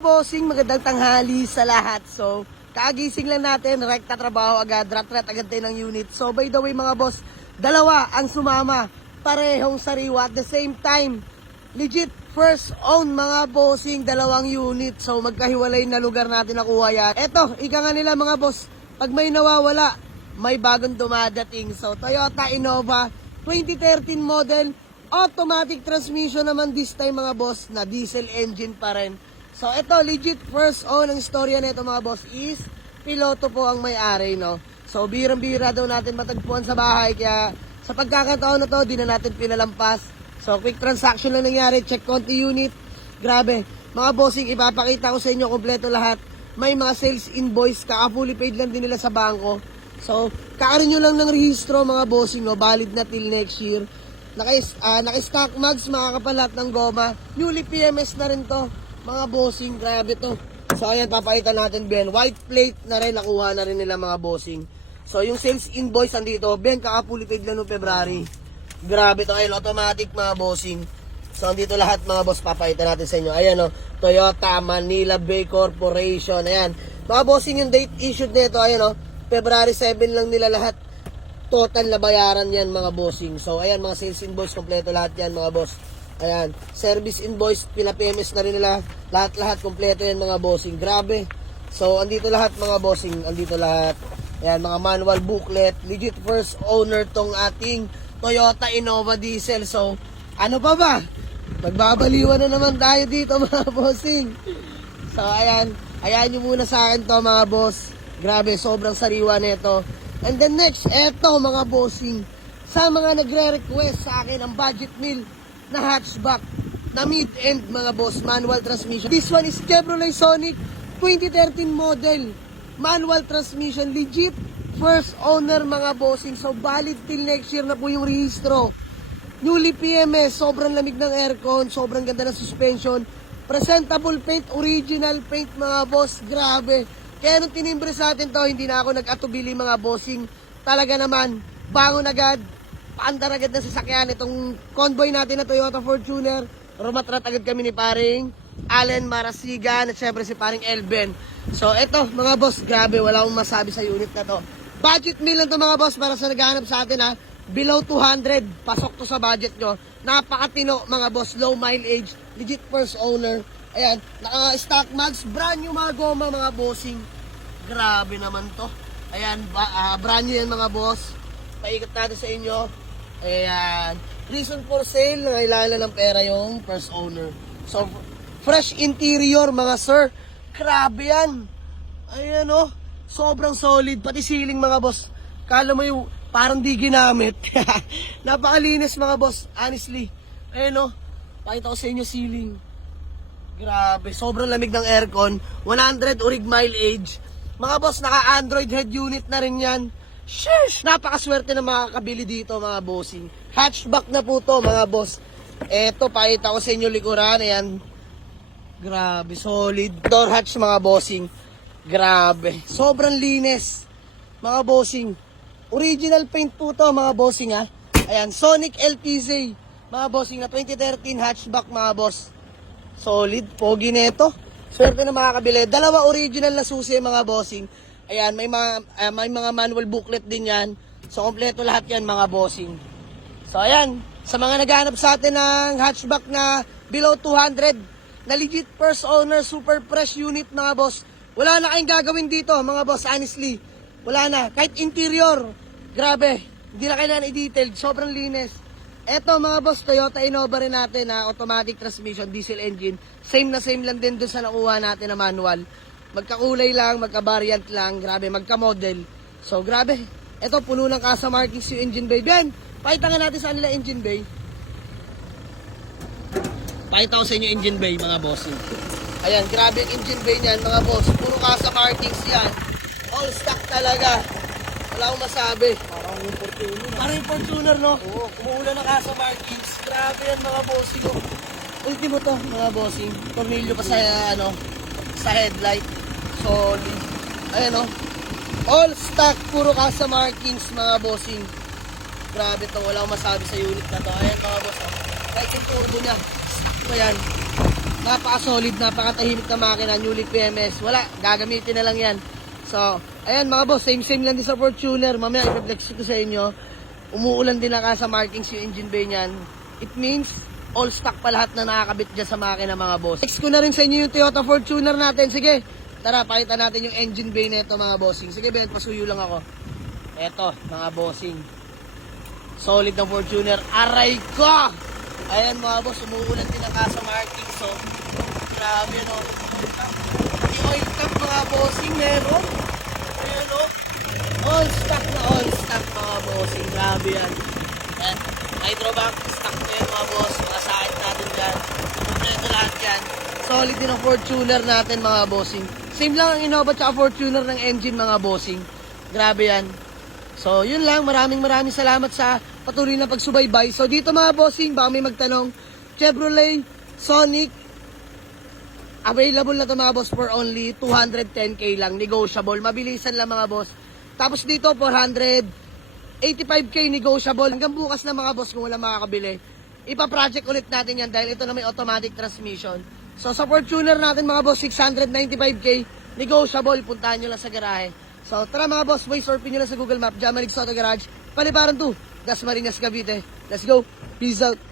Bossing, magandang tanghali sa lahat. So, kaagising lang natin, rekta trabaho agad, rat-rat agad tayo ng unit. So, by the way mga boss, dalawa ang sumama, parehong sariwa at the same time. Legit first own mga bossing, dalawang unit. So, magkahiwalay na lugar natin nakuha yan. Eto, ika nga nila mga boss, pag may nawawala, may bagong dumadating. So, Toyota Innova 2013 model, automatic transmission naman this time mga boss, na diesel engine pa rin. So, ito, legit first own ang istorya nito mga boss is piloto po ang may-ari, no? So, birang-bira daw natin matagpuan sa bahay, kaya sa pagkakataon na to, di na natin pinalampas. So, quick transaction lang nangyari, check konti unit. Grabe, mga bossing, ipapakita ko sa inyo kompleto lahat. May mga sales invoice, kaka-fully paid lang din nila sa bangko. So, kaano nyo lang ng rehistro mga bossing, no? Valid na till next year. Naka-stock mags, makakapalat ng goma. Newly PMS na rin to. Mga bossing, grabe to. So ayan, papakita natin Ben. White plate na rin, nakuha na rin nila mga bossing. So yung sales invoice andito, Ben, kaka-fully paid lang noong February. Grabe to, ayun, automatic mga bossing. So andito lahat mga boss, papakita natin sa inyo. Ayan o, Toyota Manila Bay Corporation. Ayan, mga bossing, yung date issued nito, ayan o, February 7 lang nila lahat. Total na bayaran yan mga bossing. So ayan, mga sales invoice, kompleto lahat yan mga boss. Ayan, service invoice, pina-PMS na rin nila. Lahat-lahat, kompleto yan mga bossing. Grabe. So, andito lahat mga bossing. Andito lahat. Ayan, mga manual booklet. Legit first owner tong ating Toyota Innova Diesel. So, ano pa ba? Magbabaliwan na naman tayo dito mga bossing. So, ayan. Ayan nyo muna sa akin to mga boss. Grabe, sobrang sariwa nito. And then next, eto mga bossing. Sa mga nagre-request sa akin ang budget meal na hatchback, na mid-end mga boss, manual transmission. This one is Chevrolet Sonic 2013 model, manual transmission, legit first owner mga bossing. So valid till next year na po yung rehistro. Newly PMS, sobrang lamig ng aircon, sobrang ganda ng suspension, presentable paint, original paint mga boss, grabe. Kaya nung tinimbre sa atin to, hindi na ako nag-atubili mga bossing. Talaga naman, bangon agad, paandar agad na sasakyan itong convoy natin na Toyota Fortuner. Rumatrat agad kami ni paring Allen Marasigan at syempre si paring Elben. So eto mga boss, grabe, wala akong masabi sa unit na to. Budget meal lang to mga boss para sa naghahanap sa atin ha. Below 200, pasok to sa budget nyo. Napakatino mga boss, low mileage, legit first owner. Ayan, naka-stock mags, brand new mga goma mga bossing. Grabe naman to. Ayan, brand new yan mga boss. Paikot natin sa inyo. Ayan, reason for sale, nangailangan ng pera yung first owner. So, fresh interior mga sir. Grabe yan. Ayan o, sobrang solid. Pati ceiling mga boss, kala mo yung parang di ginamit. Napakalinis mga boss, honestly. Ayan o, pakita ko sa inyo ceiling. Grabe, sobrang lamig ng aircon. 100 orig mileage. Mga boss, naka-Android head unit na rin yan. Sheesh! Napakaswerte na makakabili dito mga bossing. Hatchback na po to mga boss. Eto, pakita ko sa inyo likuran. Ayan. Grabe, solid. Door hatch mga bossing. Grabe. Sobrang linis. Mga bossing. Original paint po to mga bossing ha. Ayan, Sonic LTZ. Mga bossing na 2013 hatchback mga boss. Solid. Pogi neto. Swerte na makakabili. Dalawa original na susi mga bossing. Ayan, may mga manual booklet din yan. So, kompleto lahat yan mga bossing. So, ayan. Sa mga naghahanap sa atin ng hatchback na below 200, na legit first owner, super fresh unit mga boss. Wala na kayong gagawin dito mga boss, honestly. Wala na. Kahit interior, grabe. Hindi na kailangan i-detail. Sobrang linis. Eto mga boss, Toyota Innova rin natin na automatic transmission, diesel engine. Same na same lang din doon sa nakuha natin na manual. Magkakulay lang, magka-variant lang, grabe, magka-model. So, grabe. Ito, puno ng kasa markings yung engine bay. Ben, pakita nga natin sa nila engine bay. Pakita ko sa inyo engine bay, mga boss. Ayan, grabe yung engine bay niyan, mga boss. Puro kasa markings yan. All stock talaga. Wala akong masabi. Parang yung Fortuner. Parang yung Fortuner, no? Oo, kumuula ng kasa markings. Grabe yan, mga bossing. Ultimo to, mga bossing. Tornilyo pa sa, sa headlight. Solid. Ayan o. All stock, puro kasa markings mga bossing. Grabe to, wala akong masabi sa unit na to. Ayan mga boss. Kahit yung turbo niya, stock pa yan. Napaka-solid, napaka-tahimik na makina, newly PMS. Wala, gagamitin na lang yan. So, ayan mga boss, same lang din sa Fortuner. Mamaya, i-flex ko sa inyo. Umuulan din na sa markings yung engine bay niyan. It means, all stock pa lahat na nakakabit dyan sa makina mga boss. Next ko na rin sa inyo yung Toyota Fortuner natin. Sige, tara, pakita natin yung engine bay na ito mga bossing. Sige, Ben, pasuyo lang ako. Eto, mga bossing. Solid ng Fortuner. Aray ko! Ayan mga boss, umuulan din ang sa markings. So, grabe no. Yung oil tank mga bossing meron. Ayan no. All stock mga bossing. Grabe yan. Ayan. Hydrovac stock na yan mga boss. Mga sahit natin dyan. Kompleto lahat yan. Solid din ang Fortuner natin mga bossing. Same lang ang Innova at Fortuner ng engine mga bossing. Grabe yan. So, yun lang. Maraming salamat sa patuloy na pagsubaybay. So, dito mga bossing, baka may magtanong, Chevrolet Sonic, available na to mga boss for only 210k lang. Negotiable. Mabilisan lang mga boss. Tapos dito, 485k negotiable. Hanggang bukas na mga boss kung wala makakabili. Ipa-project ulit natin yan dahil ito na may automatic transmission. So, sa Fortuner natin mga boss, 695k negotiable. Puntahan nyo lang sa garahe. So, tara mga boss, boys, surfing nyo lang sa Google Map, Jamarig Auto Garage, Palibaran 2, Dasmariñas, Cavite. Let's go. Peace out.